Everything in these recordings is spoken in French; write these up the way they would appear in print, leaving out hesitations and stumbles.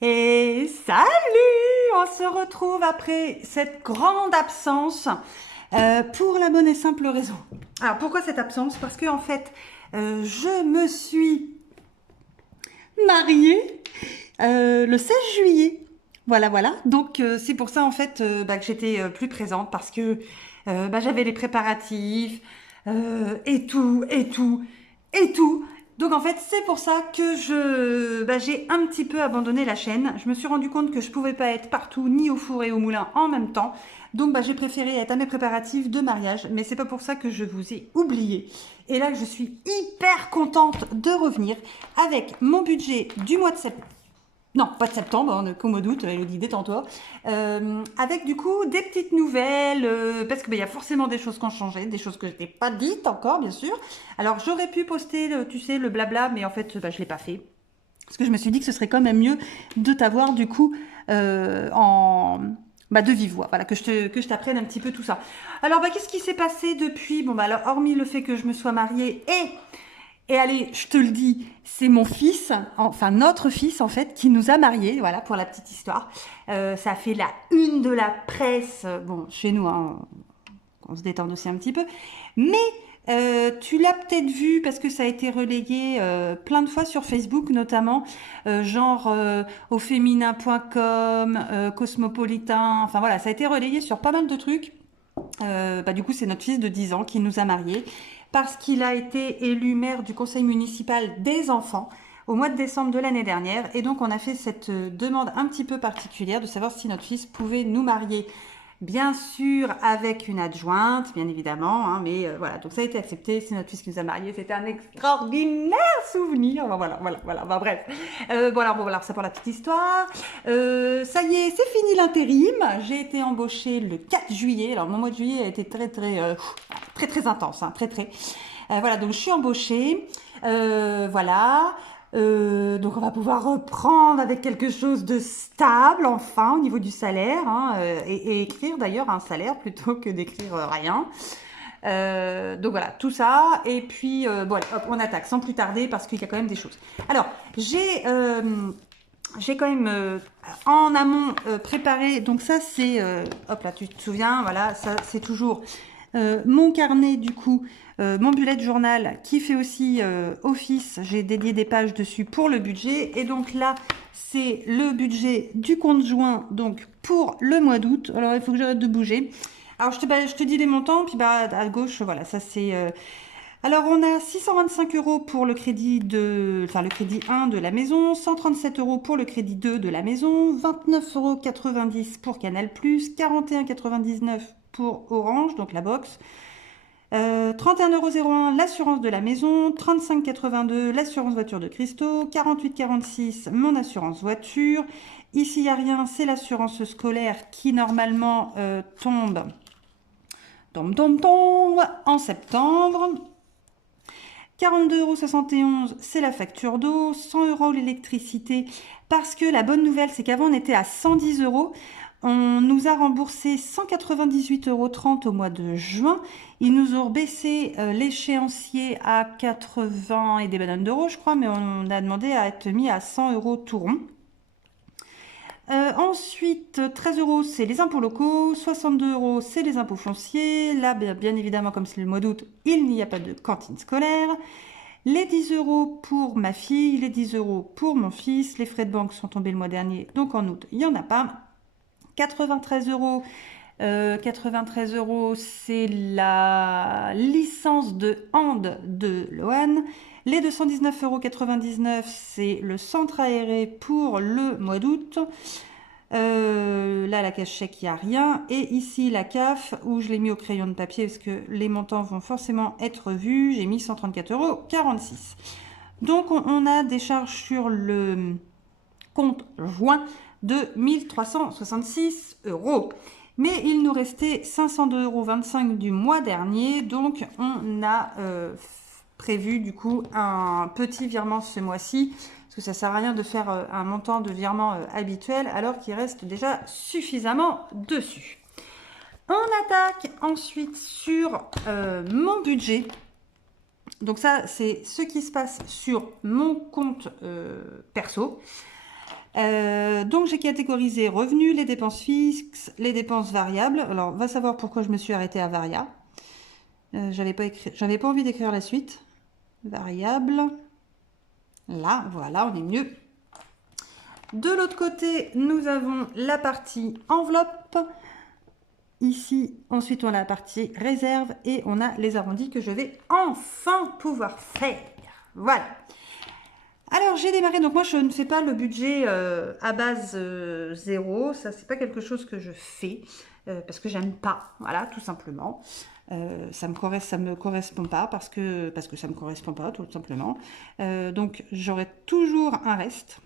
Et salut! On se retrouve après cette grande absence pour la bonne et simple raison. Alors pourquoi cette absence? Parce que en fait, je me suis mariée le 16 juillet. Voilà, voilà. Donc c'est pour ça en fait que j'étais plus présente parce que j'avais les préparatifs et tout, et tout, et tout. Donc en fait c'est pour ça que j'ai un petit peu abandonné la chaîne. Je me suis rendu compte que je pouvais pas être partout ni au four et au moulin en même temps. Donc j'ai préféré être à mes préparatifs de mariage, mais c'est pas pour ça que je vous ai oublié. Et là je suis hyper contente de revenir avec mon budget du mois de septembre. Non, pas de septembre, on est qu'au mois d'août, Elodie, détends-toi. Avec du coup des petites nouvelles, parce qu'il y a forcément des choses qui ont changé, des choses que je n'ai pas dites encore, bien sûr. Alors j'aurais pu poster, tu sais, le blabla, mais en fait, je ne l'ai pas fait. Parce que je me suis dit que ce serait quand même mieux de t'avoir du coup de vive voix, voilà, que je t'apprenne un petit peu tout ça. Alors qu'est-ce qui s'est passé depuis? Alors, hormis le fait que je me sois mariée et allez, je te le dis, c'est mon fils, enfin notre fils en fait, qui nous a mariés, voilà, pour la petite histoire. Ça a fait la une de la presse, bon, chez nous, hein, on se détend aussi un petit peu. Mais tu l'as peut-être vu parce que ça a été relayé plein de fois sur Facebook notamment, au féminin.com, Cosmopolitain, enfin voilà, ça a été relayé sur pas mal de trucs. Du coup, c'est notre fils de 10 ans qui nous a mariés parce qu'il a été élu maire du conseil municipal des enfants au mois de décembre de l'année dernière. Et donc, on a fait cette demande un petit peu particulière de savoir si notre fils pouvait nous marier. Bien sûr, avec une adjointe, bien évidemment, hein, mais voilà, donc ça a été accepté, c'est notre fils qui nous a mariés, c'était un extraordinaire souvenir, voilà, bref. Voilà, ça pour la petite histoire. Ça y est, c'est fini l'intérim, j'ai été embauchée le 4 juillet, alors mon mois de juillet a été très intense, hein, très. Voilà, donc je suis embauchée, voilà. Donc on va pouvoir reprendre avec quelque chose de stable enfin au niveau du salaire, hein, et écrire d'ailleurs un salaire plutôt que d'écrire rien. Donc voilà, tout ça. Et puis, hop, on attaque sans plus tarder parce qu'il y a quand même des choses. Alors, j'ai quand même en amont préparé, donc ça c'est, hop là, tu te souviens, voilà, ça c'est toujours mon carnet du coup, mon bullet journal qui fait aussi office, j'ai dédié des pages dessus pour le budget. Et donc là, c'est le budget du compte joint, donc pour le mois d'août. Alors il faut que j'arrête de bouger. Alors je te dis les montants, puis à gauche, voilà, ça c'est... Alors on a 625 euros pour le crédit le crédit 1 de la maison, 137 euros pour le crédit 2 de la maison, 29,90 € pour Canal+, 41,99 € pour Orange, donc la box, 31,01 € l'assurance de la maison, 35,82 € l'assurance voiture de Christo, 48,46 € mon assurance voiture. Ici, il n'y a rien, c'est l'assurance scolaire qui normalement tombe en septembre. 42,71 €, c'est la facture d'eau, 100 € l'électricité, parce que la bonne nouvelle, c'est qu'avant on était à 110 €. On nous a remboursé 198,30 € au mois de juin. Ils nous ont baissé l'échéancier à 80 et des bananes d'euros, je crois, mais on a demandé à être mis à 100 € tout rond. Ensuite, 13 €, c'est les impôts locaux, 62 €, c'est les impôts fonciers. Là, bien évidemment, comme c'est le mois d'août, il n'y a pas de cantine scolaire. Les 10 € pour ma fille, les 10 € pour mon fils. Les frais de banque sont tombés le mois dernier, donc en août, il n'y en a pas. 93 €. 93 €, c'est la licence de hand de Loane. Les 219,99 €, c'est le centre aéré pour le mois d'août. Là, la cash chèque, il n'y a rien. Et ici, la CAF, où je l'ai mis au crayon de papier parce que les montants vont forcément être vus. J'ai mis 134,46 €. Donc, on a des charges sur le compte joint de 1366 €. Mais il nous restait 502,25 € du mois dernier. Donc, on a prévu du coup un petit virement ce mois-ci. Parce que ça sert à rien de faire un montant de virement habituel alors qu'il reste déjà suffisamment dessus. On attaque ensuite sur mon budget. Donc ça, c'est ce qui se passe sur mon compte perso. Donc j'ai catégorisé revenus, les dépenses fixes, les dépenses variables. Alors va savoir pourquoi je me suis arrêtée à varia. J'avais pas envie d'écrire la suite. Variable. Là, voilà, on est mieux. De l'autre côté, nous avons la partie enveloppe. Ici, ensuite, on a la partie réserve et on a les arrondis que je vais enfin pouvoir faire. Voilà. Alors, j'ai démarré. Donc, moi, je ne fais pas le budget à base 0. Ça, c'est pas quelque chose que je fais parce que j'aime pas. Voilà, tout simplement. Ça me correspond pas parce que ça me correspond pas, tout simplement. Donc, j'aurai toujours un reste.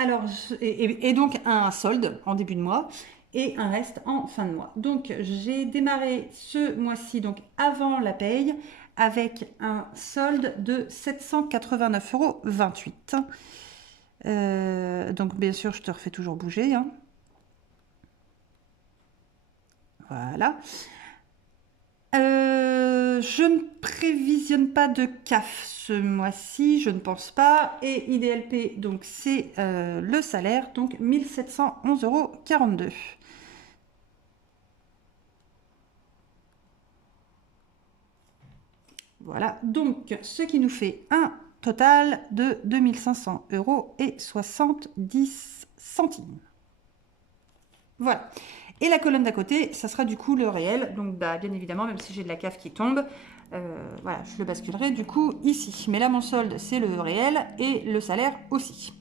Alors, et donc un solde en début de mois et un reste en fin de mois. Donc, j'ai démarré ce mois-ci, donc avant la paye, avec un solde de 789,28 €. Donc, bien sûr, je te refais toujours bouger, hein. Voilà. Je ne prévisionne pas de CAF ce mois-ci, je ne pense pas. Et IDLP, donc c'est le salaire, donc 1711,42 €. Voilà, donc ce qui nous fait un total de 2500,70 €. Voilà. Et la colonne d'à côté, ça sera du coup le réel. Donc, bah, bien évidemment, même si j'ai de la CAF qui tombe, voilà, je le basculerai du coup ici. Mais là, mon solde, c'est le réel et le salaire aussi.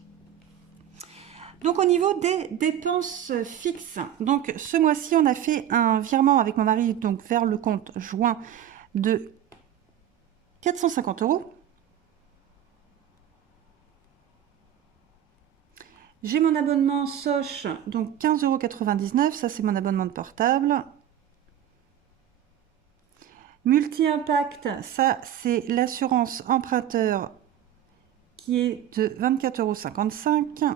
Donc, au niveau des dépenses fixes, donc ce mois-ci, on a fait un virement avec mon mari donc vers le compte joint de 450 €. J'ai mon abonnement Soch, donc 15,99 €. Ça, c'est mon abonnement de portable. Multi-impact, ça, c'est l'assurance emprunteur qui est de 24,55 €.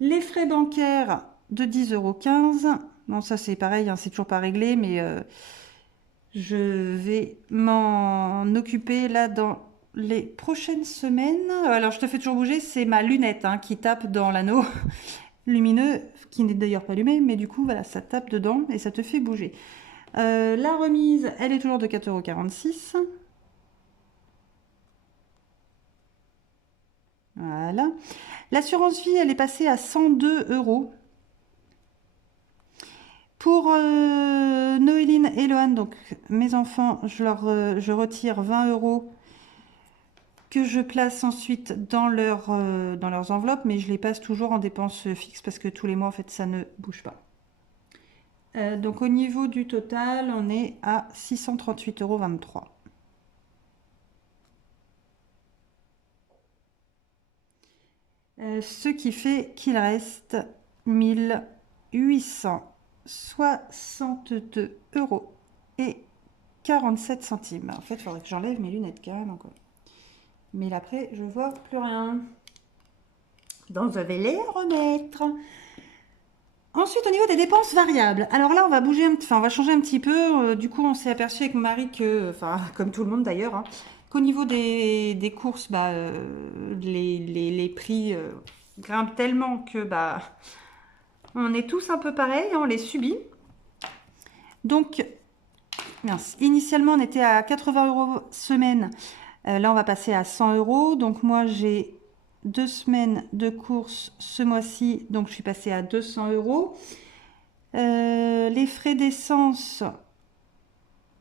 Les frais bancaires de 10,15 €. Bon, ça, c'est pareil, hein, c'est toujours pas réglé, mais je vais m'en occuper là dans les prochaines semaines. Alors, je te fais toujours bouger, c'est ma lunette hein, qui tape dans l'anneau lumineux, qui n'est d'ailleurs pas allumé, mais du coup, voilà, ça tape dedans et ça te fait bouger. La remise, elle est toujours de 4,46 €. Voilà. L'assurance vie, elle est passée à 102 €. Pour Noéline et Lohan, donc mes enfants, je retire 20 € que je place ensuite dans leurs enveloppes, mais je les passe toujours en dépenses fixes parce que tous les mois, en fait, ça ne bouge pas. Donc au niveau du total, on est à 638,23 €. Ce qui fait qu'il reste 1862,47 €. En fait, il faudrait que j'enlève mes lunettes quand même encore. Mais là, après, je vois plus rien. Donc, je vais les remettre. Ensuite, au niveau des dépenses variables. Alors là, on va bouger, on va changer un petit peu. Du coup, on s'est aperçu avec mon mari que, enfin, comme tout le monde d'ailleurs, hein, qu'au niveau des courses, bah, les prix grimpent tellement que, bah, on est tous un peu pareil, on les subit. Donc, mince, initialement, on était à 80 € semaine. Là, on va passer à 100 €. Donc, moi, j'ai 2 semaines de courses ce mois-ci. Donc, je suis passée à 200 €. Les frais d'essence,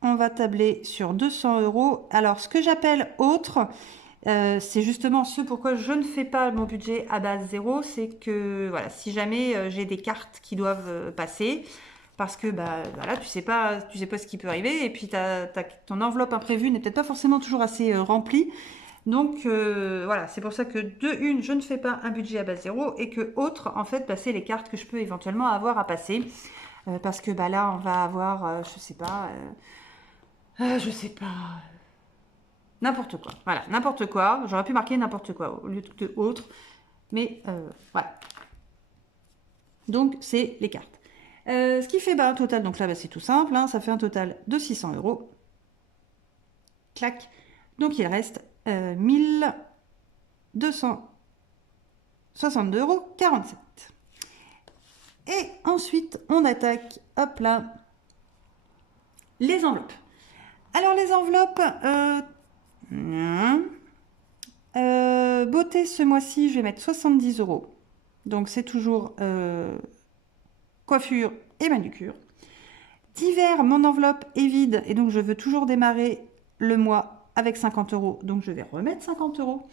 on va tabler sur 200 €. Alors, ce que j'appelle autre, c'est justement ce pourquoi je ne fais pas mon budget à base 0. C'est que, voilà, si jamais j'ai des cartes qui doivent passer, parce que bah voilà, tu sais pas ce qui peut arriver et puis ton enveloppe imprévue n'est peut-être pas forcément toujours assez remplie. Donc voilà, c'est pour ça que de une, je ne fais pas un budget à base 0 et que autre, en fait, bah, c'est les cartes que je peux éventuellement avoir à passer. Parce que bah là, on va avoir, je sais pas, n'importe quoi. Voilà, n'importe quoi. J'aurais pu marquer n'importe quoi au lieu de autre. Mais voilà. Donc, c'est les cartes. Ce qui fait bah, un total, donc là, bah, c'est tout simple. Hein, ça fait un total de 600 €. Clac. Donc, il reste 1200 62,47 €. Et ensuite, on attaque, hop là, les enveloppes. Alors, les enveloppes, beauté, ce mois-ci, je vais mettre 70 €. Donc, c'est toujours coiffure et manucure. D'hiver, mon enveloppe est vide et donc je veux toujours démarrer le mois avec 50 €. Donc, je vais remettre 50 €.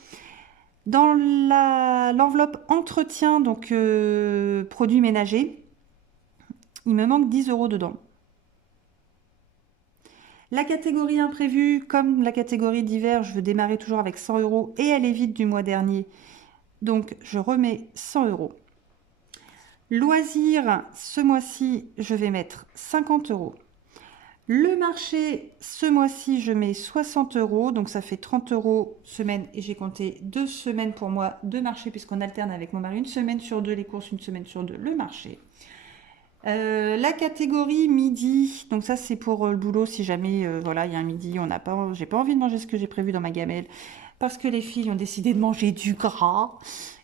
Dans l'enveloppe entretien, donc produits ménagers, il me manque 10 € dedans. La catégorie imprévue, comme la catégorie d'hiver, je veux démarrer toujours avec 100 € et elle est vide du mois dernier. Donc, je remets 100 €. Loisirs, ce mois-ci, je vais mettre 50 €. Le marché, ce mois-ci, je mets 60 €, donc ça fait 30 € semaine, et j'ai compté 2 semaines pour moi de marché, puisqu'on alterne avec mon mari une semaine sur 2 les courses, une semaine sur 2 le marché. La catégorie midi, donc ça c'est pour le boulot, si jamais voilà, il y a un midi, j'ai pas envie de manger ce que j'ai prévu dans ma gamelle, parce que les filles ont décidé de manger du gras,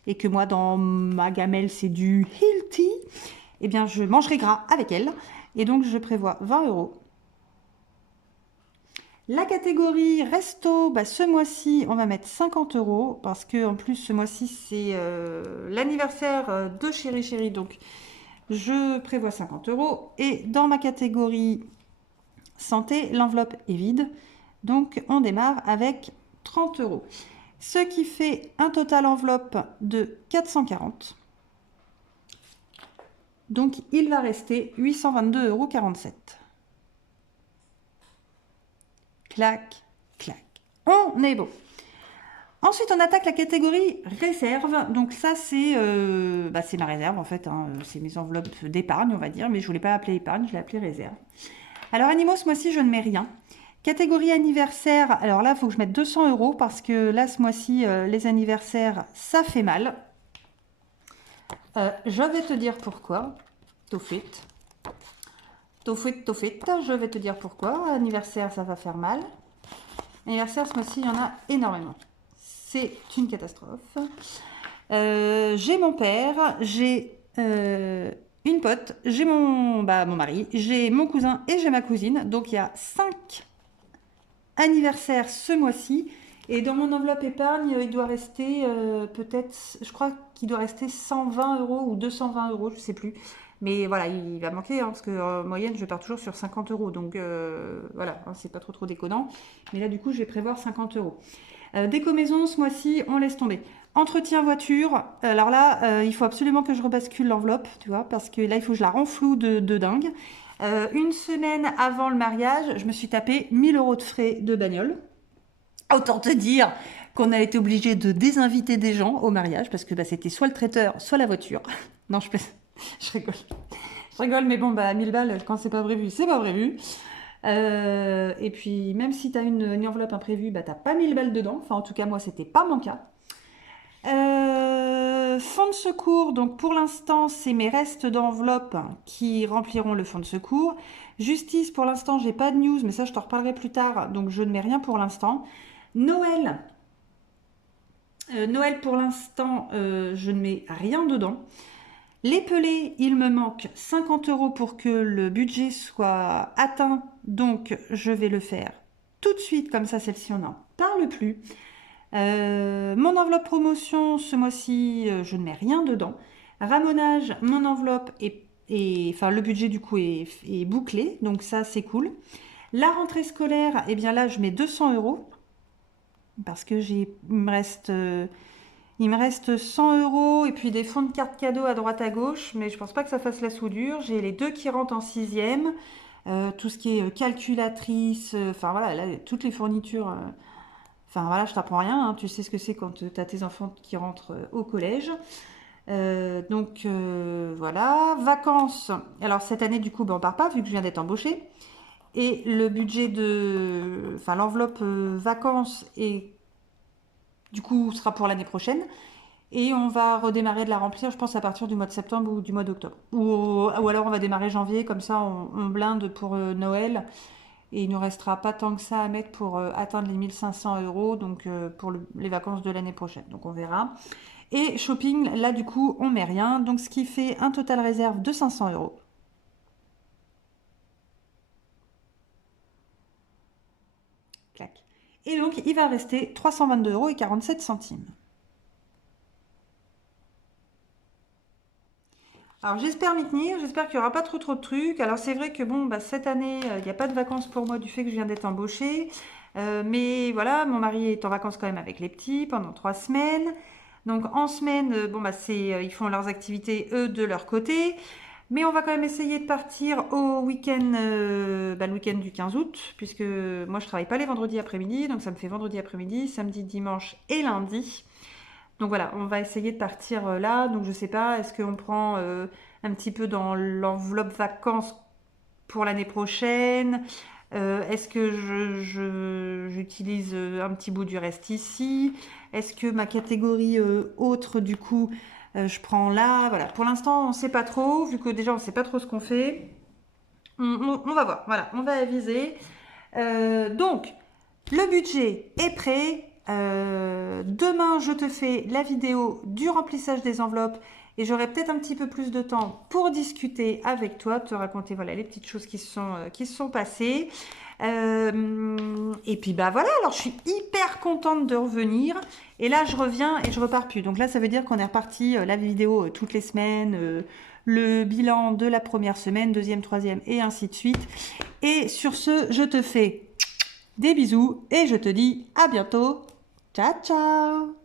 et que moi dans ma gamelle c'est du healthy, eh bien je mangerai gras avec elles, et donc je prévois 20 €. La catégorie resto, ce mois-ci, on va mettre 50 €, parce que en plus ce mois-ci c'est l'anniversaire de Chéri Chéri, donc je prévois 50 €. Et dans ma catégorie santé, l'enveloppe est vide, donc on démarre avec 30 €. Ce qui fait un total enveloppe de 440 €. Donc il va rester 822,47 €. Clac, clac. On est bon. Ensuite, on attaque la catégorie réserve. Donc ça, c'est ma réserve, en fait. C'est mes enveloppes d'épargne, on va dire. Mais je ne voulais pas appeler épargne, je l'ai appelé réserve. Alors, animaux, ce mois-ci, je ne mets rien. Catégorie anniversaire. Alors là, il faut que je mette 200 € parce que là, ce mois-ci, les anniversaires, ça fait mal. Je vais te dire pourquoi. Tout fait. Je vais te dire pourquoi. Anniversaire, ça va faire mal. Anniversaire, ce mois-ci, il y en a énormément. C'est une catastrophe. J'ai mon père, j'ai une pote, j'ai mon mari, j'ai mon cousin et j'ai ma cousine. Donc, il y a 5 anniversaires ce mois-ci. Et dans mon enveloppe épargne, il doit rester peut-être, je crois qu'il doit rester 120 € ou 220 €, je ne sais plus. Mais voilà, il va manquer, parce que en moyenne, je pars toujours sur 50 €. Donc voilà, c'est pas trop déconnant. Mais là, du coup, je vais prévoir 50 €. Déco maison, ce mois-ci, on laisse tomber. Entretien voiture, alors là, il faut absolument que je rebascule l'enveloppe, tu vois, parce que là, il faut que je la renfloue de dingue. Une semaine avant le mariage, je me suis tapé 1000 € de frais de bagnole. Autant te dire qu'on a été obligé de désinviter des gens au mariage, parce que c'était soit le traiteur, soit la voiture. Non, je rigole. Je rigole, mais bon, 1000 balles, quand c'est pas prévu, c'est pas prévu. Et puis, même si tu as une enveloppe imprévue, t'as pas 1000 balles dedans. Enfin, en tout cas, moi, c'était pas mon cas. Fonds de secours, donc pour l'instant, c'est mes restes d'enveloppe qui rempliront le fonds de secours. Justice, pour l'instant, j'ai pas de news, mais ça, je t'en reparlerai plus tard, donc je ne mets rien pour l'instant. Noël, pour l'instant, je ne mets rien dedans. Les pelés, il me manque 50 € pour que le budget soit atteint, donc je vais le faire tout de suite, comme ça celle-ci on n'en parle plus. Mon enveloppe promotion, ce mois-ci, je ne mets rien dedans. Ramonage, mon enveloppe enfin le budget du coup est bouclé, donc ça c'est cool. La rentrée scolaire, eh bien là je mets 200 € parce que il me reste 100 € et puis des fonds de carte cadeaux à droite à gauche, mais je pense pas que ça fasse la soudure. J'ai les 2 qui rentrent en 6e, tout ce qui est calculatrice, enfin voilà, là, toutes les fournitures. Enfin voilà, je t'apprends rien, hein, tu sais ce que c'est quand tu as tes enfants qui rentrent au collège. Donc voilà, vacances. Alors cette année, du coup, on part pas vu que je viens d'être embauchée. Et le budget l'enveloppe vacances du coup sera pour l'année prochaine. Et on va redémarrer de la remplir, je pense, à partir du mois de septembre ou du mois d'octobre. Ou alors on va démarrer janvier, comme ça on blinde pour Noël. Et il ne nous restera pas tant que ça à mettre pour atteindre les 1500 euros, donc pour les vacances de l'année prochaine. Donc on verra. Et shopping, là du coup, on met rien. Donc ce qui fait un total réserve de 500 euros. Clac. Et donc il va rester 322 euros et 47 centimes. Alors j'espère m'y tenir, j'espère qu'il n'y aura pas trop de trucs. Alors c'est vrai que bon, bah, cette année, il n'y a pas de vacances pour moi du fait que je viens d'être embauchée. Mais voilà, mon mari est en vacances quand même avec les petits pendant 3 semaines. Donc en semaine, bon bah ils font leurs activités eux de leur côté. Mais on va quand même essayer de partir au week-end, le week-end du 15 août, puisque moi je travaille pas les vendredis après-midi, donc ça me fait vendredi après-midi, samedi, dimanche et lundi. Donc voilà, on va essayer de partir là. Donc je sais pas, est-ce qu'on prend un petit peu dans l'enveloppe vacances pour l'année prochaine? Est-ce que j'utilise un petit bout du reste ici? Est-ce que ma catégorie autre, du coup, je prends là? Voilà, pour l'instant, on ne sait pas trop, vu que déjà, on ne sait pas trop ce qu'on fait. On va voir, voilà, on va aviser. Donc, le budget est prêt. Demain, je te fais la vidéo du remplissage des enveloppes et j'aurai peut-être un petit peu plus de temps pour discuter avec toi, te raconter voilà, les petites choses qui se sont passées. Et puis bah voilà, alors je suis hyper contente de revenir. Et là, je reviens et je repars plus. Donc là, ça veut dire qu'on est reparti la vidéo toutes les semaines, le bilan de la première semaine, deuxième, troisième et ainsi de suite. Et sur ce, je te fais des bisous et je te dis à bientôt. Ciao, ciao!